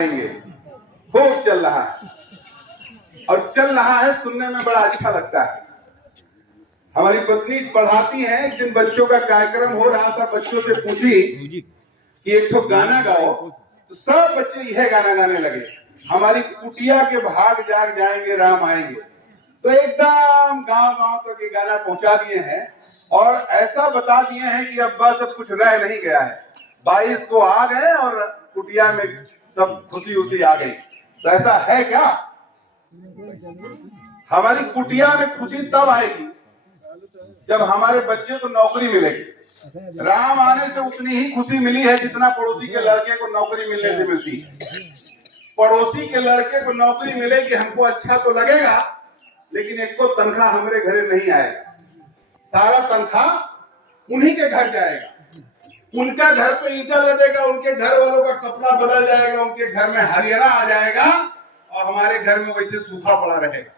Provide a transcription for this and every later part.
खूब चल रहा है और चल रहा है, सुनने में बड़ा अच्छा लगता है। हमारी पत्नी पढ़ाती है, एक दिन बच्चों का कार्यक्रम हो रहा था, बच्चों से पूछी कि एक तो गाना गाओ, तो सब बच्चे यह गाना गाने लगे, हमारी कुटिया के भाग जाग जाएंगे राम आएंगे। तो एकदम गांव गांव तक ये गाना पहुंचा दिए हैं और ऐसा बता दिए हैं कि अब बस अब कुछ रह नहीं गया है। 22 को आ गए और कुटिया में सब खुशी उसी आ गई। तो ऐसा है क्या? हमारी कुटिया में खुशी तब आएगी जब हमारे बच्चे को नौकरी मिलेगी। राम आने से उतनी ही खुशी मिली है जितना पड़ोसी के लड़के को नौकरी मिलने से मिलती है। पड़ोसी के लड़के को नौकरी मिलेगी, हमको अच्छा तो लगेगा, लेकिन एक को तनख्वाह हमारे घरे नहीं आएगा। सारा तनख्वाह उन्हीं के घर जाएगा, उनका घर पे ईंटा लगेगा, उनके घर वालों का कपड़ा बदल जाएगा, उनके घर में हरियाणा आ जाएगा और हमारे घर में वैसे सूखा पड़ा रहेगा।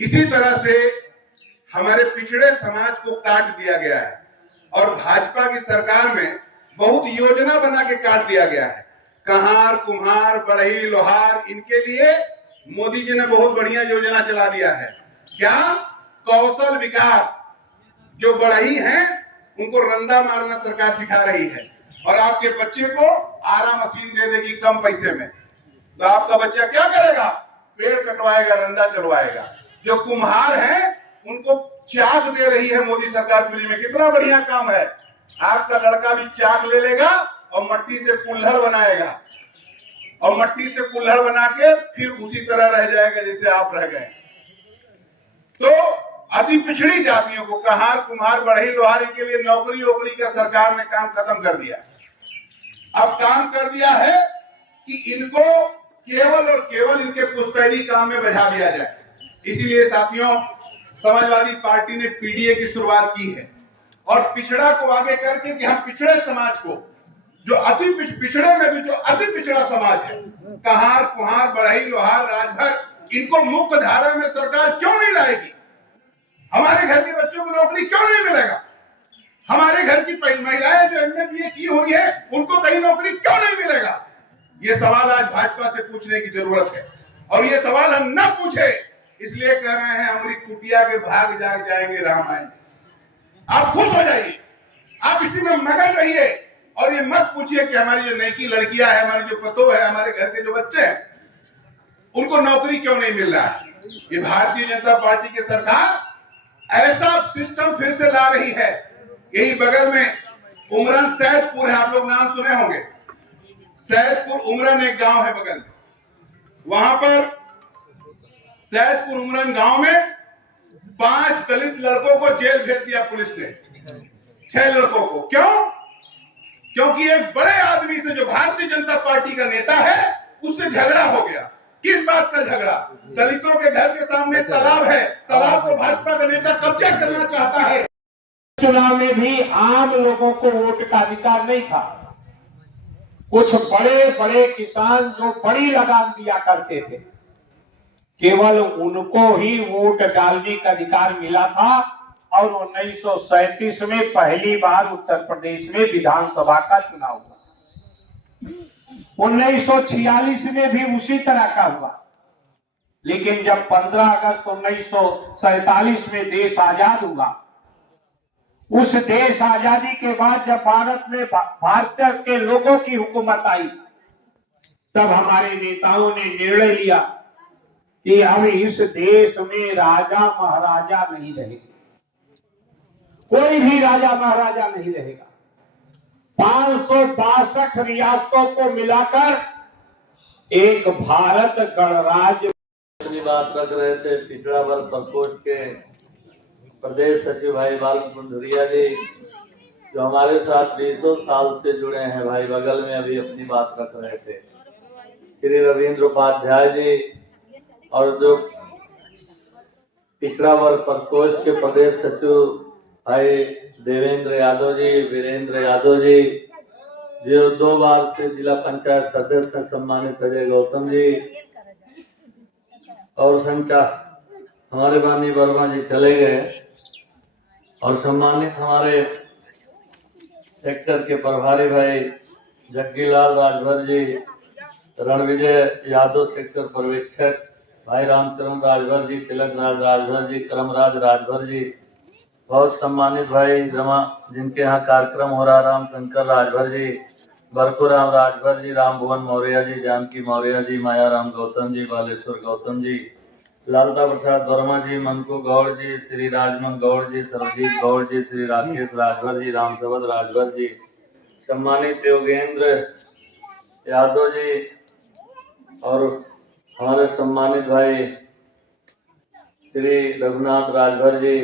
इसी तरह से हमारे पिछड़े समाज को काट दिया गया है और भाजपा की सरकार में बहुत योजना बना के काट दिया गया है। कहार, कुम्हार, बढ़ई, लोहार, इनके लिए मोदी जी ने बहुत बढ़िया योजना चला दिया है। क्या? कौशल विकास। जो बढ़ई हैं उनको रंदा मारना सरकार सिखा रही है और आपके बच्चे को आरा मशीन दे देगी कम पैसे में, तो आपका बच्चा क्या करेगा? पेड़ कटवाएगा, रंदा चलवाएगा। जो कुम्हार हैं उनको चाक दे रही है मोदी सरकार फ्री में। कितना बढ़िया काम है। आपका लड़का भी चाक ले लेगा और मट्टी से कुल्हड़ बनाएगा और मट्टी से कुल्हड़ बना के फिर उसी तरह रह जाएगा जैसे आप रह गए। तो अति पिछड़ी जातियों को, कहार, कुम्हार, बढ़ई, लोहार के लिए नौकरी का सरकार ने काम खत्म कर दिया। अब काम कर दिया है कि इनको केवल और केवल इनके पुश्तैनी काम में बजा दिया जाए। इसीलिए साथियों, समाजवादी पार्टी ने पीडीए की शुरुआत की है और पिछड़ा को आगे करके कि हम पिछड़े समाज को, जो अति पिछड़े में भी जो अति पिछड़ा समाज है, कहार, कुम्हार, बढ़ई, लोहार, राजभर, इनको मुख्य धारा में सरकार क्यों नहीं लाएगी? हमारे घर के बच्चों को नौकरी क्यों नहीं मिलेगा? हमारे घर की महिलाएं जो एमए बीए की हुई है उनको कहीं नौकरी क्यों नहीं मिलेगा? ये सवाल आज भाजपा से पूछने की जरूरत है और ये सवाल हम न पूछे इसलिए कह रहे हैं हमारी कुटिया के भाग जाग जाएंगे राम आएंगे। आप खुश हो जाइए, आप इसी में मगन रहिए और ये मत पूछिए कि हमारी जो नई लड़कियां है, हमारी जो पतोह है, हमारे घर के जो बच्चे हैं उनको नौकरी क्यों नहीं मिल रहा है। ये भारतीय जनता पार्टी की सरकार ऐसा सिस्टम फिर से ला रही है। यही बगल में उमरन सैदपुर है, आप लोग नाम सुने होंगे। सैदपुर उमरन एक गांव है बगल में, वहां पर सैदपुर उमरन गांव में 5 दलित लड़कों को जेल भेज दिया पुलिस ने। 6 लड़कों को। क्यों? क्योंकि एक बड़े आदमी से जो भारतीय जनता पार्टी का नेता है उससे झगड़ा हो गया। किस बात का झगड़ा? दलितों के घर के सामने तालाब है, तालाब को भाजपा का नेता कब्जा करना चाहता है। चुनाव में भी आम लोगों को वोट का अधिकार नहीं था। कुछ बड़े बड़े किसान जो बड़ी लगान दिया करते थे, केवल उनको ही वोट डालने का अधिकार मिला था और 1937 में पहली बार उत्तर प्रदेश में विधानसभा का चुनाव हुआ। 1946 में भी उसी तरह का हुआ, लेकिन जब 15 अगस्त 1947 में देश आजाद हुआ, उस देश आजादी के बाद जब भारत में भारतीय के लोगों की हुकूमत आई, तब हमारे नेताओं ने निर्णय लिया कि अब इस देश में राजा महाराजा नहीं रहेंगे, कोई भी राजा महाराजा नहीं रहेगा। 562 रियासतों को मिलाकर एक भारत गणराज्य। अपनी बात रख रहे थे पिछड़ा वर्ग प्रकोष्ठ के प्रदेश सचिव भाई बाल मुंडरिया जी, जो हमारे साथ 20 साल से जुड़े हैं भाई, बगल में अभी अपनी बात रख रहे थे। श्री रविंद्र उपाध्याय जी और जो पिछड़ा वर्ग प्रकोष्ठ के प्रदेश सचिव भाई देवेंद्र यादव जी, वीरेंद्र यादव जी, जो 2 बार से जिला पंचायत सदस्य सम्मानित अजय गौतम जी और संख्या हमारे बानी वर्मा जी चले गए और सम्मानित हमारे सेक्टर के प्रभारी भाई जग्गीलाल राजभर जी, रणविजय यादव सेक्टर पर्यवेक्षक, भाई रामचरण राजभर जी, तिलक राज राजभर जी, करमराज राजभर जी, बहुत सम्मानित भाई जिनके यहाँ कार्यक्रम हो रहा, रामशंकर राजभर जी, बरकुराम राजभर जी, रामभुवन मौर्य जी, जानकी मौर्य जी, मायाराम गौतम जी, बालेश्वर गौतम जी, लालता प्रसाद वर्मा जी, मनकू गौड़ जी, श्री राजमन गौड़ जी, सरजीत गौड़ जी, श्री राकेश राजभर जी, रामसबद राजभर जी, सम्मानित योगेंद्र यादव जी और हमारे सम्मानित भाई श्री रघुनाथ राजभर जी,